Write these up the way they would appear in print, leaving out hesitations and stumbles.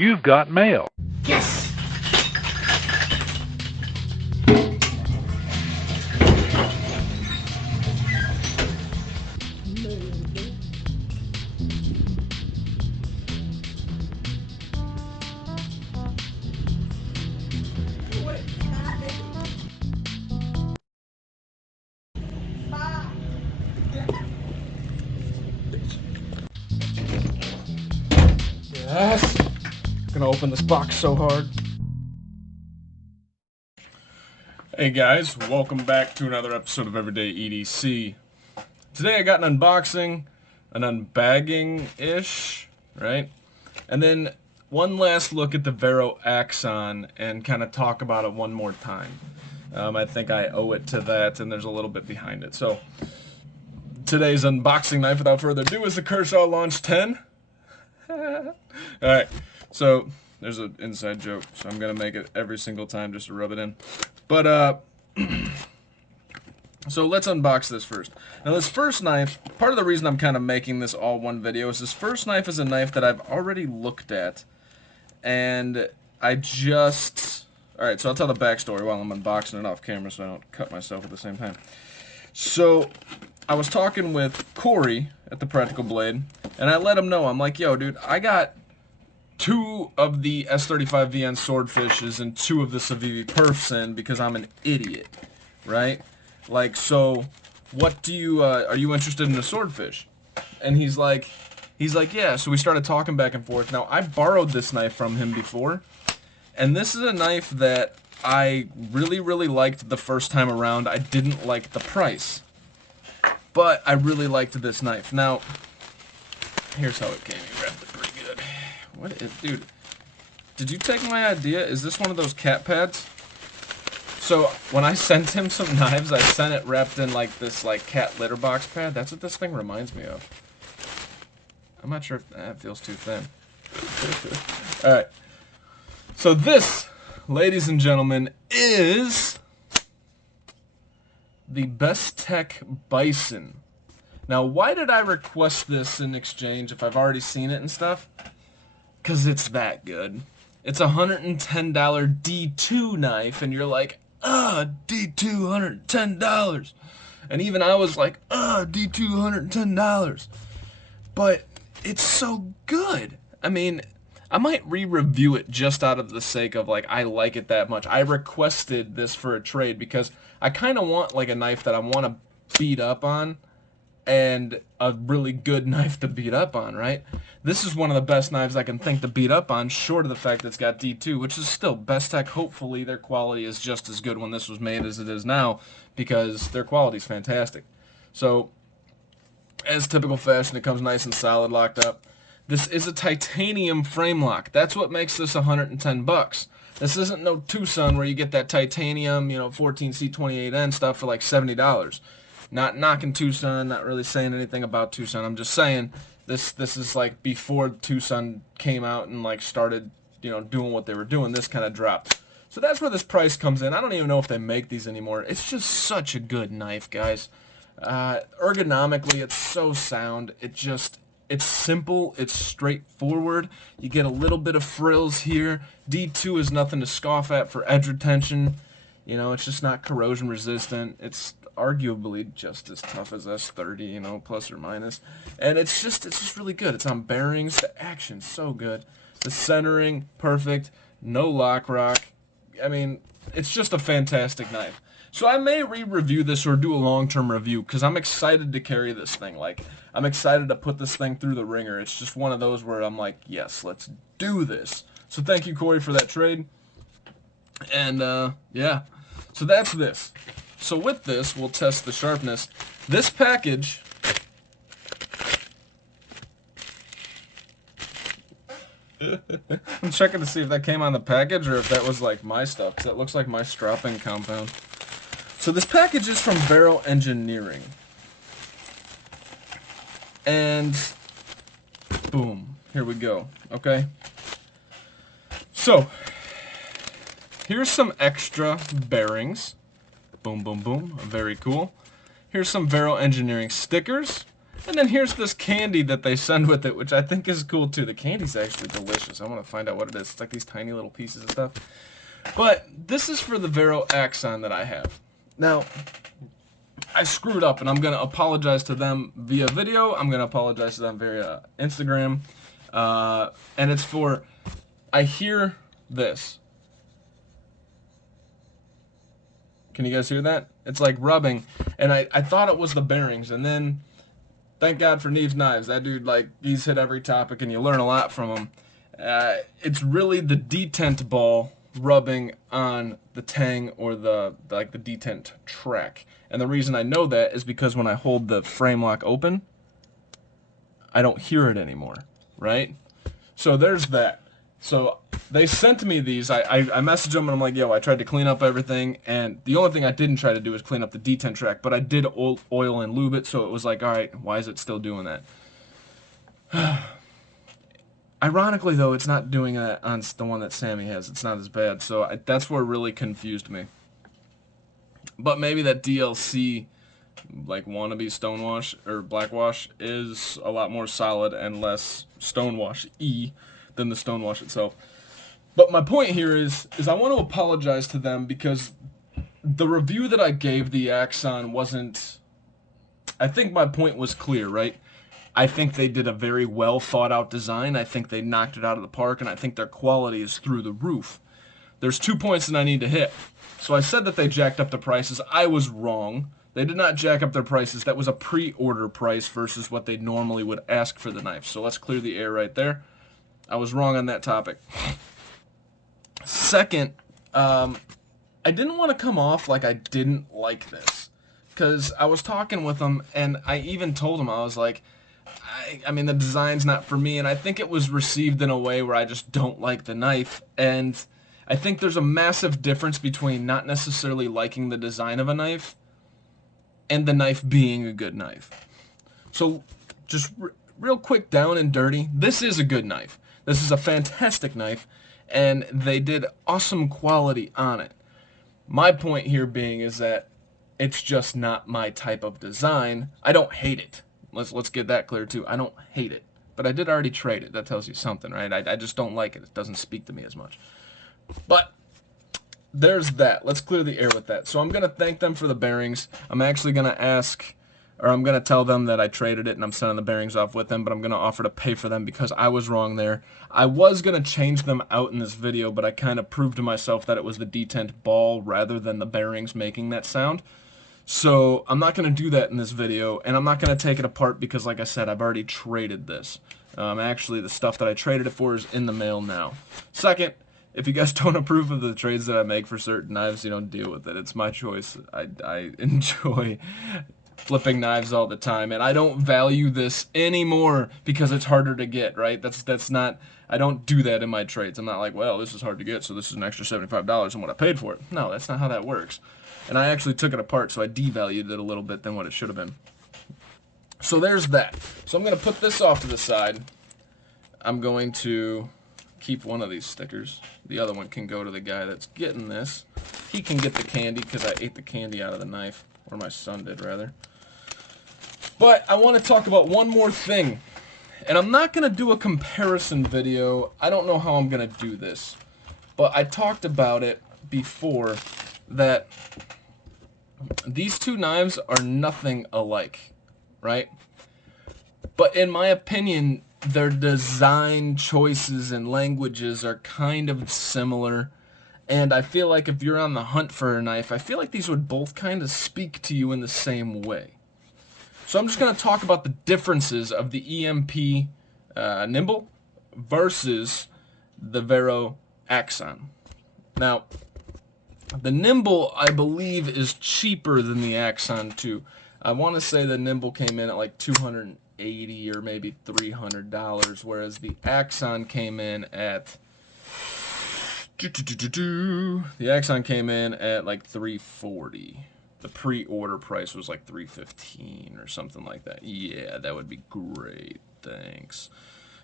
You've got mail. Yes! Yes! I'm gonna open this box so hard. Hey guys, welcome back to another episode of Everyday EDC. Today I got an unboxing, an unbagging-ish, right? And then one last look at the Vero Axon and kind of talk about it one more time. I think I owe it to that, and there's a little bit behind it. So, today's unboxing knife, without further ado, is the Kershaw Launch 10. Alright, so there's an inside joke, so I'm gonna make it every single time just to rub it in. But, so let's unbox this first. Now this first knife, part of the reason I'm kind of making this all one video is this first knife is a knife that I've already looked at, and I just... Alright, so I'll tell the backstory while I'm unboxing it off camera so I don't cut myself at the same time. So, I was talking with Corey at the Practical Blade, and I let him know, I'm like, yo dude, I got 2 of the S35VN Swordfishes and 2 of the Civivi Perfs in because I'm an idiot, right? Like, so, what do you, are you interested in a Swordfish? And he's like, yeah, so we started talking back and forth. Now, I borrowed this knife from him before, and this is a knife that I really, really liked the first time around. I didn't like the price, but I really liked this knife. Now, here's how it came. He wrapped it pretty good. What is, dude? Did you take my idea? Is this one of those cat pads? So, when I sent him some knives, I sent it wrapped in like this like cat litter box pad. That's what this thing reminds me of. I'm not sure if that feels too thin. Alright. So this, ladies and gentlemen, is the Best Tech Bison. Now, why did I request this in exchange if I've already seen it and stuff? Because it's that good. It's a $110 D2 knife, and you're like, D2, $110. And even I was like, D2, $110. But it's so good. I mean, I might re-review it just out of the sake of, like, I like it that much. I requested this for a trade because I kind of want, like, a knife that I want to beat up on, and a really good knife to beat up on, right? This is one of the best knives I can think to beat up on, short of the fact that it's got D2, which is still Best Tech. Hopefully their quality is just as good when this was made as it is now, because their quality is fantastic. So, as typical fashion, it comes nice and solid, locked up. This is a titanium frame lock. That's what makes this 110 bucks. This isn't no Tucson where you get that titanium, 14C28N stuff for like $70. Not knocking Tucson, not really saying anything about Tucson. I'm just saying this is like before Tucson came out and like started, doing what they were doing. This kind of dropped. So that's where this price comes in. I don't even know if they make these anymore. It's just such a good knife, guys. Ergonomically, it's so sound. It's simple, it's straightforward. You get a little bit of frills here. D2 is nothing to scoff at for edge retention. It's just not corrosion resistant. It's arguably just as tough as S30, plus or minus. And it's just really good. It's on bearings. The action's so good. The centering, perfect. No lock rock. I mean, it's just a fantastic knife. So I may re-review this or do a long-term review because I'm excited to carry this thing. Like, I'm excited to put this thing through the ringer. It's just one of those where I'm like, yes, let's do this. So thank you, Corey, for that trade. And, yeah. So that's this. So with this, we'll test the sharpness. This package... I'm checking to see if that came on the package or if that was like my stuff, because that looks like my stropping compound. So this package is from Vero Engineering. And boom, here we go, okay? So, here's some extra bearings. Boom, boom, boom, very cool. Here's some Vero Engineering stickers. And then here's this candy that they send with it, which I think is cool too. The candy's actually delicious. I want to find out what it is. It's like these tiny little pieces of stuff. But this is for the Vero Axon that I have. Now, I screwed up, and I'm going to apologize to them via video. I'm going to apologize to them via Instagram. And it's for, I hear this. Can you guys hear that? It's like rubbing, and I thought it was the bearings, and then thank God for Neve's Knives. That dude, like, he's hit every topic, and you learn a lot from him. It's really the detent ball rubbing on the tang or the detent track. And the reason I know that is because when I hold the frame lock open, I don't hear it anymore, right? So there's that. So they sent me these. I messaged them and I'm like, yo, I tried to clean up everything, and the only thing I didn't try to do is clean up the detent track, but I did oil and lube it, so it was like, all right, why is it still doing that? Ironically, though, it's not doing that on the one that Sammy has. It's not as bad, so that's what really confused me. But maybe that DLC, like wannabe stonewash or blackwash, is a lot more solid and less stonewash-y than the stonewash itself. But my point here is I want to apologize to them because the review that I gave the Axon wasn't... I think my point was clear, right? I think they did a very well thought out design. I think they knocked it out of the park, and I think their quality is through the roof. There's 2 points that I need to hit. So I said that they jacked up the prices. I was wrong. They did not jack up their prices. That was a pre-order price versus what they normally would ask for the knife. So let's clear the air right there. I was wrong on that topic. Second, I didn't want to come off like I didn't like this. Because I was talking with them, and I even told them, I was like, I mean, the design's not for me, and I think it was received in a way where I just don't like the knife, and I think there's a massive difference between not necessarily liking the design of a knife and the knife being a good knife. So, just real quick, down and dirty, this is a good knife. This is a fantastic knife, and they did awesome quality on it. My point here being is that it's just not my type of design. I don't hate it. Let's get that clear too. I don't hate it, but I did already trade it. That tells you something, right? I just don't like it. It doesn't speak to me as much. But there's that. Let's clear the air with that. So I'm gonna thank them for the bearings. I'm actually gonna ask, or I'm gonna tell them that I traded it and I'm sending the bearings off with them, but I'm gonna offer to pay for them because I was wrong there. I was gonna change them out in this video, but I kind of proved to myself that it was the detent ball rather than the bearings making that sound. So I'm not going to do that in this video, and I'm not going to take it apart because, like I said, I've already traded this. Actually, the stuff that I traded it for is in the mail now. Second, if you guys don't approve of the trades that I make for certain knives, you don't deal with it. It's my choice. I enjoy flipping knives all the time, and I don't value this anymore because it's harder to get, right? That's not... I don't do that in my trades. I'm not like, well, this is hard to get, so this is an extra $75 on what I paid for it. No, that's not how that works. And I actually took it apart, so I devalued it a little bit than what it should have been. So there's that. So I'm going to put this off to the side. I'm going to keep one of these stickers. The other one can go to the guy that's getting this. He can get the candy because I ate the candy out of the knife. Or my son did, rather. But I want to talk about one more thing. And I'm not going to do a comparison video. I don't know how I'm going to do this. But I talked about it before that these two knives are nothing alike, right? But in my opinion, their design choices and languages are kind of similar. And I feel like if you're on the hunt for a knife, I feel like these would both kind of speak to you in the same way. So I'm just going to talk about the differences of the EMP Nymble versus the Vero Axon. Now, the Nymble, I believe, is cheaper than the Axon 2. I want to say the Nymble came in at like $280 or maybe $300, whereas the Axon came in at... The Axon came in at like $340. The pre-order price was like $315 or something like that. Yeah, that would be great. Thanks.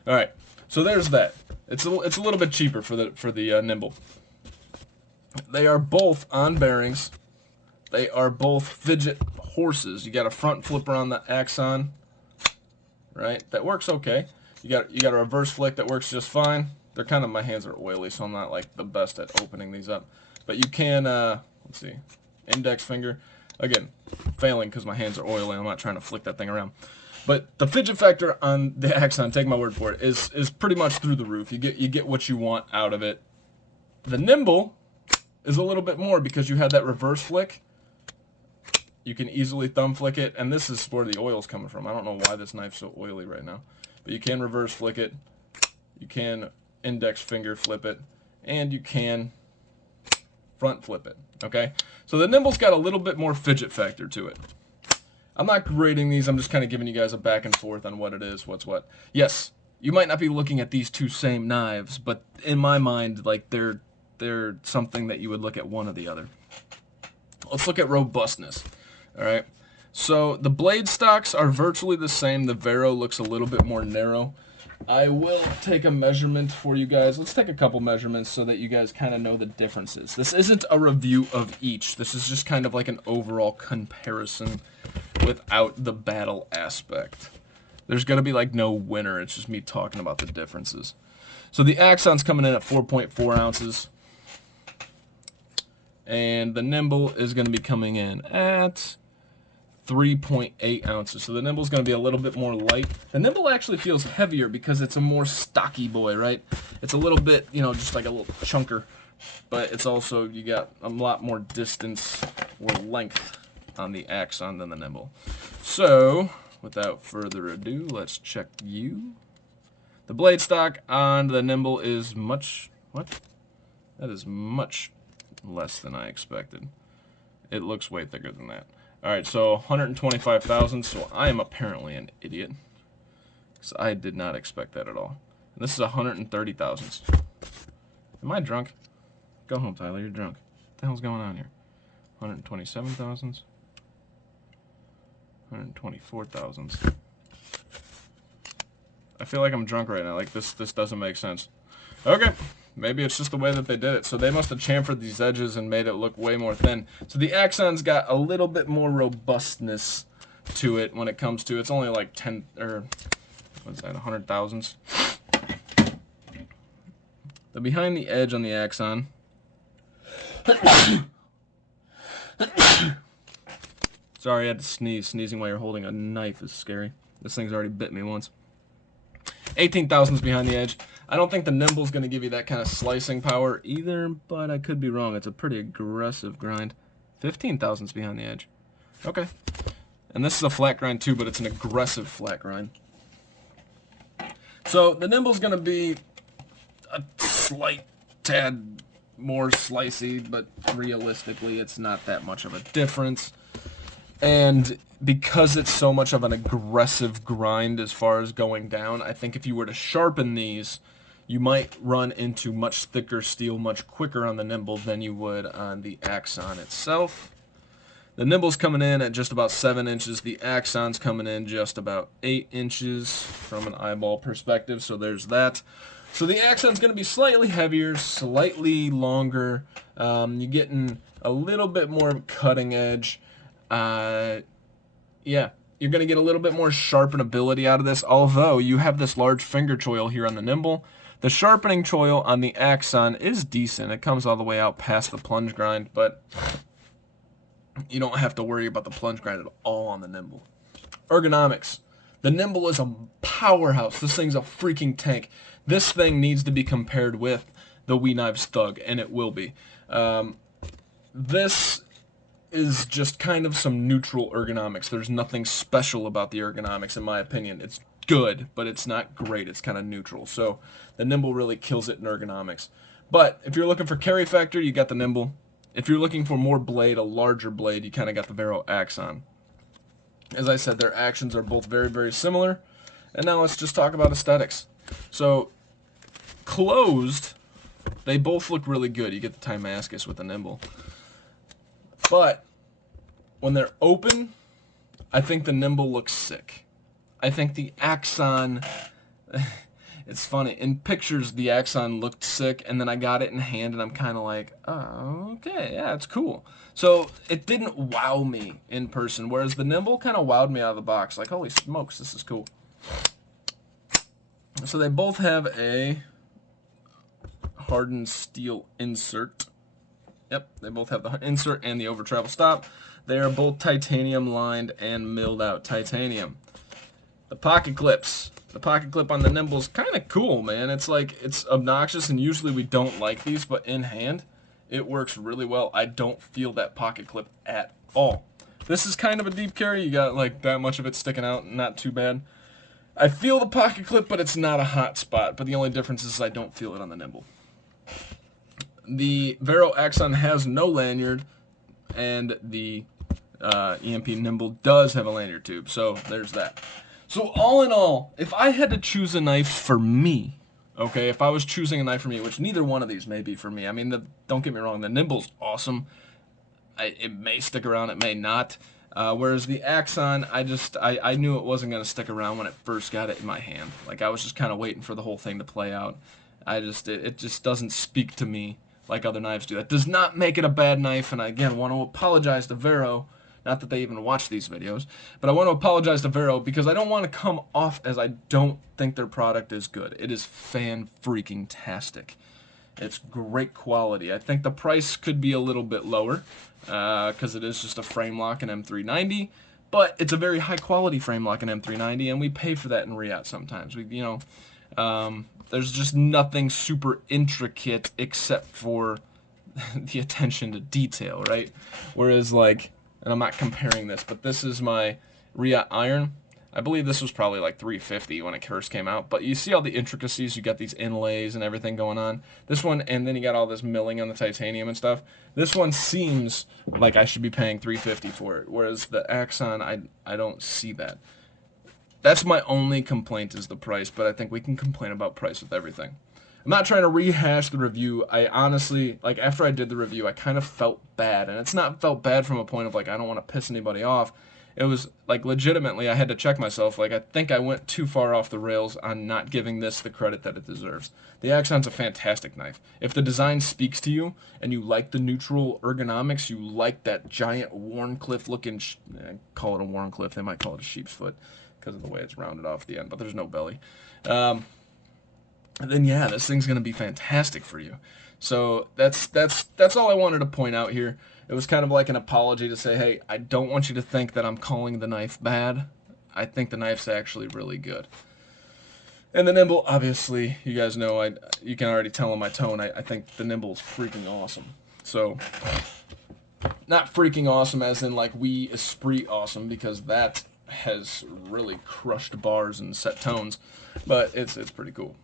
All right, so there's that. It's a little bit cheaper for the Nymble. They are both on bearings. They are both fidget horses. You got a front flipper on the Axon. right? That works okay. You got a reverse flick that works just fine. They're kind of, my hands are oily, so I'm not like the best at opening these up. But you can, let's see, index finger. Again, failing because my hands are oily. I'm not trying to flick that thing around. But the fidget factor on the Axon, take my word for it, is pretty much through the roof. You get what you want out of it. The Nymble is a little bit more because you had that reverse flick. You can easily thumb flick it, and this is where the oil's coming from. I don't know why this knife's so oily right now. But you can reverse flick it. You can index finger flip it, and you can front flip it, okay? So the Nymble's got a little bit more fidget factor to it. I'm not grading these, I'm just kind of giving you guys a back and forth on what it is, what's what. Yes, you might not be looking at these two same knives, but in my mind, like, they're something that you would look at one or the other. Let's look at robustness, all right? So the blade stocks are virtually the same. The Vero looks a little bit more narrow. I will take a measurement for you guys. Let's take a couple measurements so that you guys kind of know the differences. This isn't a review of each. This is just kind of like an overall comparison without the battle aspect. There's going to be like no winner. It's just me talking about the differences. So the Axon's coming in at 4.4 ounces. And the Nymble is going to be coming in at 3.8 ounces. So the Nymble's going to be a little bit more light. The Nymble actually feels heavier because it's a more stocky boy, right? It's a little bit, you know, just like a little chunker. But it's also, you got a lot more distance or length on the Axon than the Nymble. So, without further ado, let's check you. The blade stock on the Nymble is much, what? That is much less than I expected. It looks way thicker than that. Alright, so 125 thousandths, so I am apparently an idiot. Because I did not expect that at all. And this is 130 thousandths. Am I drunk? Go home, Tyler, you're drunk. What the hell's going on here? 127 thousandths. 124 thousandths. I feel like I'm drunk right now. Like, this doesn't make sense. Okay. Maybe it's just the way that they did it. So they must have chamfered these edges and made it look way more thin. So the Axon's got a little bit more robustness to it when it comes to, it's only like 10, or what's that, 100 thousandths. The behind the edge on the Axon. Sorry, I had to sneeze. Sneezing while you're holding a knife is scary. This thing's already bit me once. 18 thousandths behind the edge. I don't think the Nymble's going to give you that kind of slicing power either, but I could be wrong. It's a pretty aggressive grind. 15 thousandths behind the edge. Okay. And this is a flat grind too, but it's an aggressive flat grind. So the Nymble's going to be a slight tad more slicey, but realistically it's not that much of a difference. And because it's so much of an aggressive grind as far as going down, I think if you were to sharpen these, you might run into much thicker steel much quicker on the Nymble than you would on the Axon itself. The Nymble's coming in at just about 7 inches. The Axon's coming in just about 8 inches from an eyeball perspective, so there's that. So the Axon's going to be slightly heavier, slightly longer. You're getting a little bit more cutting edge. Yeah, you're going to get a little bit more sharpenability out of this, although you have this large finger choil here on the Nymble. The sharpening choil on the Axon is decent. It comes all the way out past the plunge grind, but you don't have to worry about the plunge grind at all on the Nymble. Ergonomics. The Nymble is a powerhouse. This thing's a freaking tank. This thing needs to be compared with the Wee Knives Thug, and it will be. This is just kind of some neutral ergonomics. There's nothing special about the ergonomics, in my opinion. It's good, but it's not great. It's kind of neutral. So the Nymble really kills it in ergonomics. But if you're looking for carry factor, you got the Nymble. If you're looking for more blade, a larger blade, you kind of got the Vero Axon. As I said, their actions are both very, very similar. And now let's just talk about aesthetics. So, closed, they both look really good. You get the Timascus with the Nymble. But when they're open, I think the Nymble looks sick. I think the Axon, it's funny, in pictures the Axon looked sick, and then I got it in hand and I'm kind of like, oh, okay, yeah, it's cool. So it didn't wow me in person, whereas the Nymble kind of wowed me out of the box. Like, holy smokes, this is cool. So they both have a hardened steel insert. Yep, they both have the insert and the over travel stop. They are both titanium lined and milled out titanium. The pocket clips. The pocket clip on the Nymble is kind of cool, man. It's like, it's obnoxious, and usually we don't like these, but in hand, it works really well. I don't feel that pocket clip at all. This is kind of a deep carry. You got like that much of it sticking out, not too bad. I feel the pocket clip, but it's not a hot spot. But the only difference is I don't feel it on the Nymble. The Vero Axon has no lanyard, and the EMP Nymble does have a lanyard tube. So there's that. So all in all, if I had to choose a knife for me, okay, if I was choosing a knife for me, which neither one of these may be for me. I mean, don't get me wrong, the Nymble's awesome. It may stick around, it may not. Whereas the Axon, I knew it wasn't going to stick around when it first got it in my hand. Like, I was just kind of waiting for the whole thing to play out. It just doesn't speak to me like other knives do. That does not make it a bad knife, and I, again, want to apologize to Vero. Not that they even watch these videos, but I want to apologize to Vero because I don't want to come off as I don't think their product is good. It is fan-freaking-tastic. It's great quality. I think the price could be a little bit lower because it is just a frame lock in M390, but it's a very high-quality frame lock in M390, and we pay for that in Riot sometimes. There's just nothing super intricate except for the attention to detail, right? Whereas, like, and I'm not comparing this, but this is my Riot iron. I believe this was probably like $350 when it first came out, but you see all the intricacies. You got these inlays and everything going on. This one, and then you got all this milling on the titanium and stuff. This one seems like I should be paying $350 for it, whereas the Axon, I don't see that. That's my only complaint is the price, but I think we can complain about price with everything. I'm not trying to rehash the review. I honestly, like, after I did the review, I kind of felt bad. And it's not felt bad from a point of, like, I don't want to piss anybody off. It was, like, legitimately, I had to check myself. Like, I think I went too far off the rails on not giving this the credit that it deserves. The Axon's a fantastic knife. If the design speaks to you, and you like the neutral ergonomics, you like that giant Warncliffe-looking, call it a Warncliffe, they might call it a sheep's foot, because of the way it's rounded off the end, but there's no belly. Then yeah, this thing's gonna be fantastic for you. So that's all I wanted to point out here. It was kind of like an apology to say, hey, I don't want you to think that I'm calling the knife bad. I think the knife's actually really good. And the Nymble, obviously, you guys know, you can already tell in my tone, I think the Nymble's freaking awesome. So, not freaking awesome as in like we Esprit awesome, because that has really crushed bars and set tones, but it's pretty cool.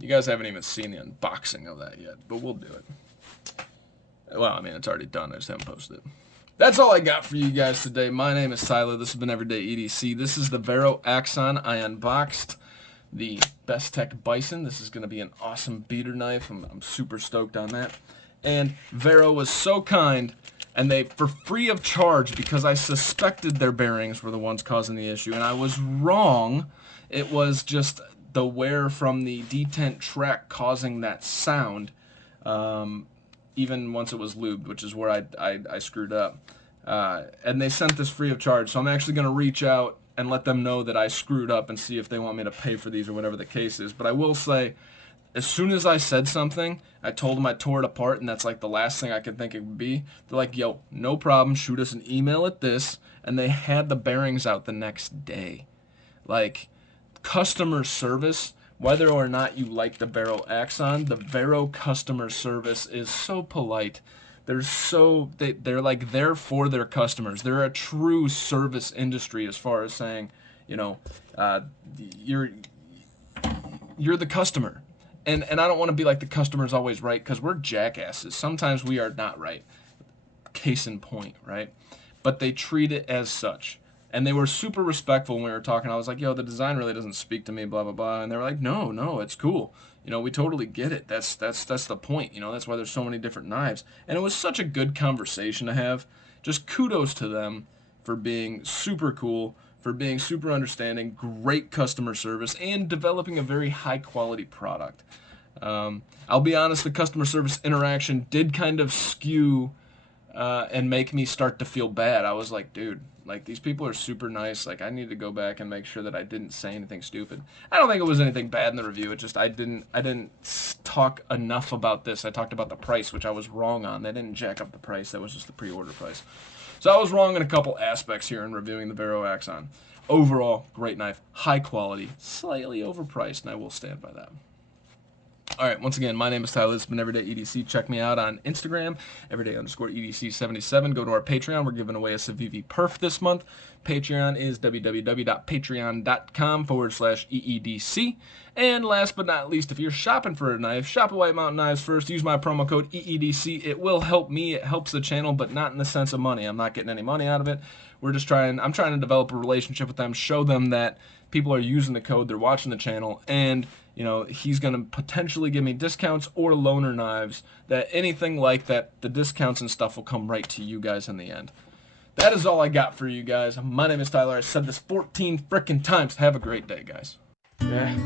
You guys haven't even seen the unboxing of that yet, but we'll do it. Well, I mean, it's already done. I just haven't posted it. That's all I got for you guys today. My name is Tyler. This has been Everyday EDC. This is the Vero Axon. I unboxed the Best Tech Bison. This is going to be an awesome beater knife. I'm super stoked on that. And Vero was so kind, and they, for free of charge, because I suspected their bearings were the ones causing the issue, and I was wrong. It was just the wear from the detent track causing that sound, even once it was lubed, which is where I screwed up. And they sent this free of charge, so I'm actually going to reach out and let them know that I screwed up and see if they want me to pay for these or whatever the case is. But I will say, as soon as I said something, I told them I tore it apart, and that's like the last thing I could think it would be. They're like, yo, no problem, shoot us an email at this, and they had the bearings out the next day. Like, customer service, whether or not you like the Vero Axon, the Vero customer service is so polite. They're like there for their customers. They're a true service industry as far as saying, you know, you're the customer. And I don't want to be like the customer's always right, because we're jackasses. Sometimes we are not right. Case in point, right? But they treat it as such. And they were super respectful when we were talking. I was like, yo, the design really doesn't speak to me, blah, blah, blah. And they were like, no, it's cool. You know, we totally get it. That's the point. You know, that's why there's so many different knives. And it was such a good conversation to have. Just kudos to them for being super cool, for being super understanding, great customer service, and developing a very high-quality product. I'll be honest, the customer service interaction did kind of skew and make me start to feel bad. I was like, dude, like, these people are super nice. Like, I need to go back and make sure that I didn't say anything stupid. I don't think it was anything bad in the review. It just I didn't talk enough about this. I talked about the price, which I was wrong on. They didn't jack up the price. That was just the pre-order price. So I was wrong in a couple aspects here in reviewing the Vero Axon. Overall, great knife, high quality, slightly overpriced, and I will stand by that. Alright, once again, my name is Tyler. It's been Everyday EDC. Check me out on Instagram, everyday_EDC77. Go to our Patreon. We're giving away a Civivi Perf this month. Patreon is www.patreon.com/EEDC. And last but not least, if you're shopping for a knife, shop at White Mountain Knives first. Use my promo code EEDC. It will help me. It helps the channel, but not in the sense of money. I'm not getting any money out of it. I'm trying to develop a relationship with them, show them that people are using the code, they're watching the channel, and you know, he's going to potentially give me discounts or loaner knives, that anything like that, the discounts and stuff will come right to you guys in the end. That is all I got for you guys. My name is Tyler. I said this 14 frickin' times. Have a great day, guys. Yeah.